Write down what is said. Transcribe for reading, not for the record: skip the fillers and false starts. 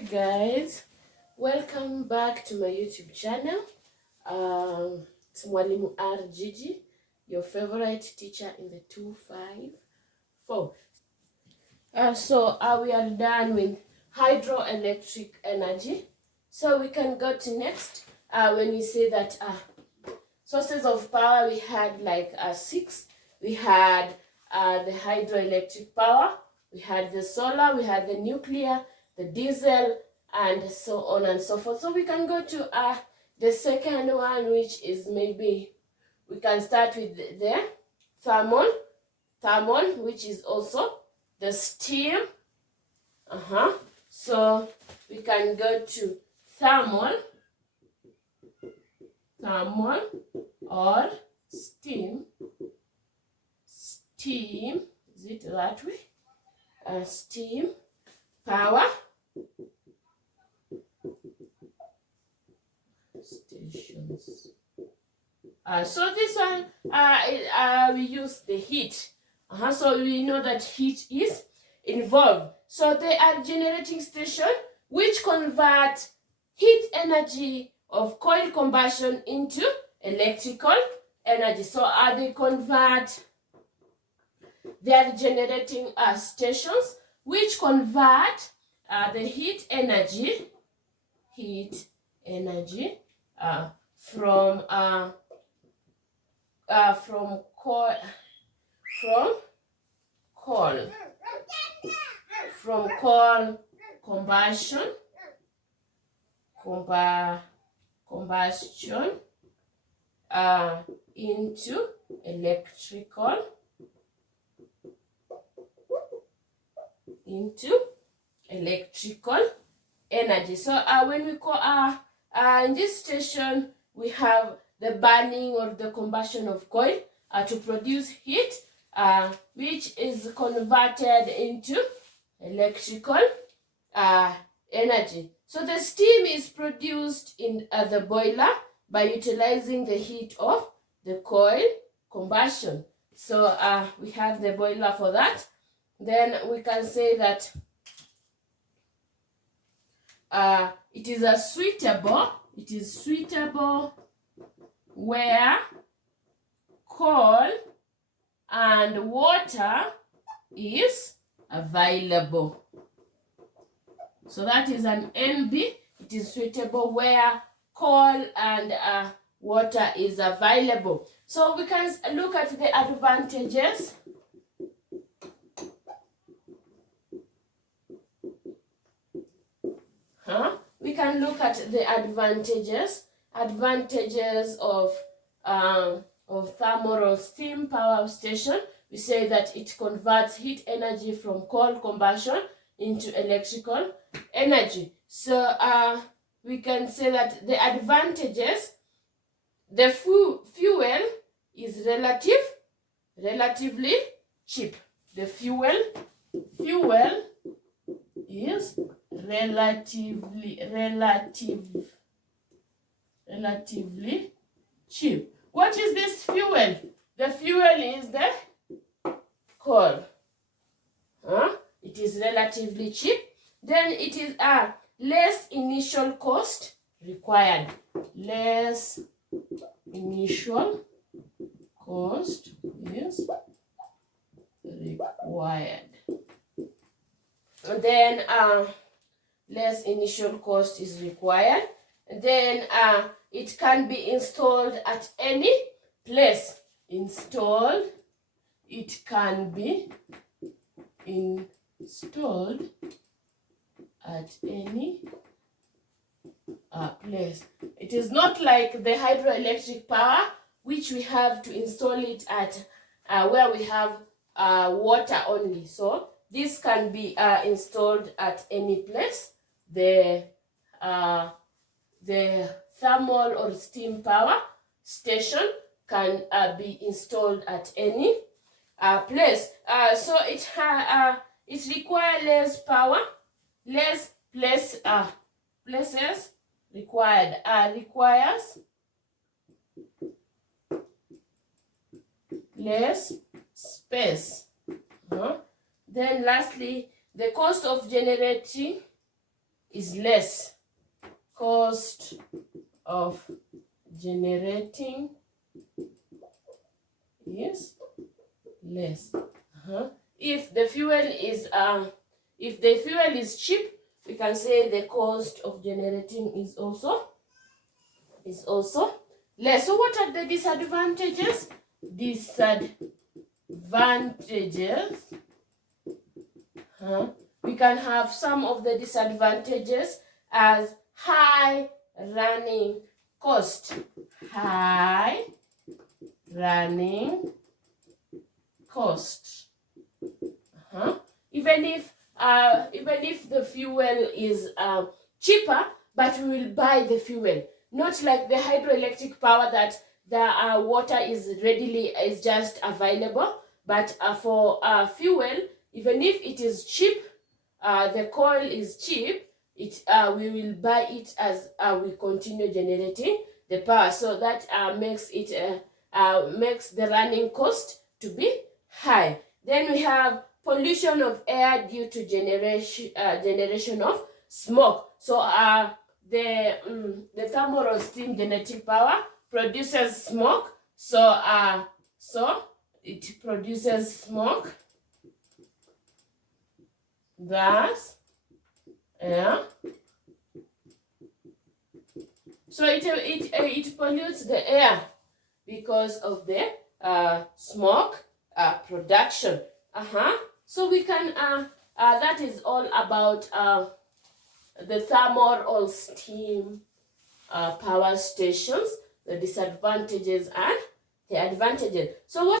Hi guys, welcome back to my YouTube channel. It's Mwalimu R Gigi, your favorite teacher in the 254. We are done with hydroelectric energy. So we can go to next. When we say that sources of power, we had like 6. We had the hydroelectric power, we had the solar, we had the nuclear, the diesel, and so on and so forth. So we can go to the second one, which is maybe we can start with the thermal, which is also the steam. So we can go to thermal or steam. Is it that way? Steam, power stations. So this one, we use the heat. So we know that heat is involved. So they are generating station which convert heat energy of coil combustion into electrical energy. So they are generating stations which convert the heat energy from coal combustion into electrical energy. So when we call in this station, we have the burning or the combustion of coal to produce heat, which is converted into electrical energy. So the steam is produced in the boiler by utilizing the heat of the coal combustion. So we have the boiler for that. Then we can say that it is suitable where coal and water is available. So that is an NB. It is suitable where coal and water is available. So we can look at the advantages. We can look at the advantages of thermal or steam power station. We say that it converts heat energy from coal combustion into electrical energy. So we can say that the advantages, the fuel is relatively cheap. The fuel is relatively cheap. What is this fuel? The fuel is the coal. It is relatively cheap. Then it is less initial cost required. Less initial cost is required. And then less initial cost is required. Then it can be installed at any place. It can be installed at any place. It is not like the hydroelectric power, which we have to install it at where we have water only. So this can be installed at any place. The thermal or steam power station can be installed at any place. So it requires less power, less places required. Requires less space. Then lastly, the cost of generating is less. Cost of generating is less. If the fuel is cheap, we can say the cost of generating is also less. So what are the disadvantages? We can have some of the disadvantages as high running cost. High running cost. Even if the fuel is cheaper, but we will buy the fuel. Not like the hydroelectric power that the water is just available, but for fuel, even if it is cheap, the coal is cheap, we will buy it as we continue generating the power. So that makes the running cost to be high. Then we have pollution of air due to generation of smoke. So the thermal or steam generating power produces smoke. So it produces smoke, gas, air. So it pollutes the air because of the smoke production. So we can that is all about the thermal or steam power stations, the disadvantages and the advantages. So what